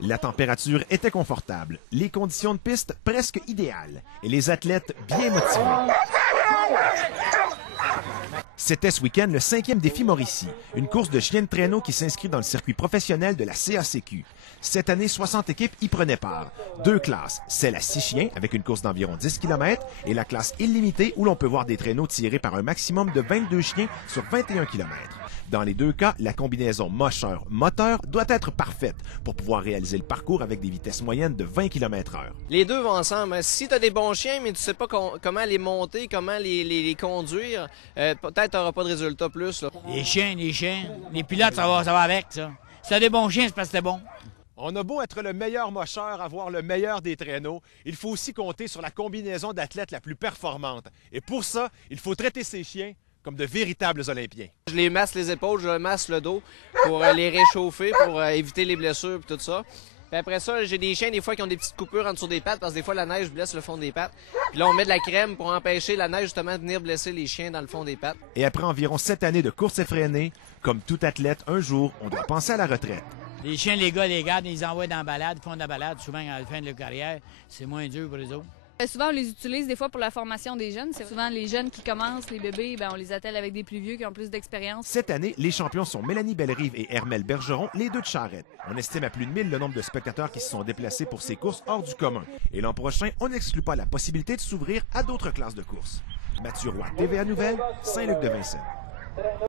La température était confortable, les conditions de piste presque idéales et les athlètes bien motivés. C'était ce week-end le 5e défi Mauricie, une course de chiens de traîneau qui s'inscrit dans le circuit professionnel de la CACQ. Cette année, 60 équipes y prenaient part. Deux classes, celle à 6 chiens avec une course d'environ 10 km et la classe illimitée où l'on peut voir des traîneaux tirés par un maximum de 22 chiens sur 21 km. Dans les deux cas, la combinaison mocheur-moteur doit être parfaite pour pouvoir réaliser le parcours avec des vitesses moyennes de 20 km/h. Les deux vont ensemble. Si tu as des bons chiens, mais tu sais pas comment les monter, comment les conduire, peut-être tu n'auras pas de résultat plus. Là. Les chiens, les pilotes, ça va avec, ça. Si tu as des bons chiens, c'est parce que c'est bon. On a beau être le meilleur mocheur, avoir le meilleur des traîneaux, il faut aussi compter sur la combinaison d'athlètes la plus performante. Et pour ça, il faut traiter ces chiens comme de véritables Olympiens. Je les masse les épaules, je masse le dos pour les réchauffer, pour éviter les blessures et tout ça. Puis après ça, j'ai des chiens des fois qui ont des petites coupures en dessous des pattes parce que des fois la neige blesse le fond des pattes. Puis là, on met de la crème pour empêcher la neige justement de venir blesser les chiens dans le fond des pattes. Et après environ 7 années de course effrénée, comme tout athlète, un jour, on doit penser à la retraite. Les chiens, les gars, ils les envoient dans la balade, ils font de la balade. Souvent, à la fin de leur carrière, c'est moins dur pour les autres. Souvent, on les utilise des fois pour la formation des jeunes. C'est souvent les jeunes qui commencent, les bébés, on les attelle avec des plus vieux qui ont plus d'expérience. Cette année, les champions sont Mélanie Bellerive et Hermel Bergeron, les deux de Charette. On estime à plus de 1000 le nombre de spectateurs qui se sont déplacés pour ces courses hors du commun. Et l'an prochain, on n'exclut pas la possibilité de s'ouvrir à d'autres classes de courses. Mathieu Roy, TVA Nouvelles, Saint-Luc-de-Vincennes.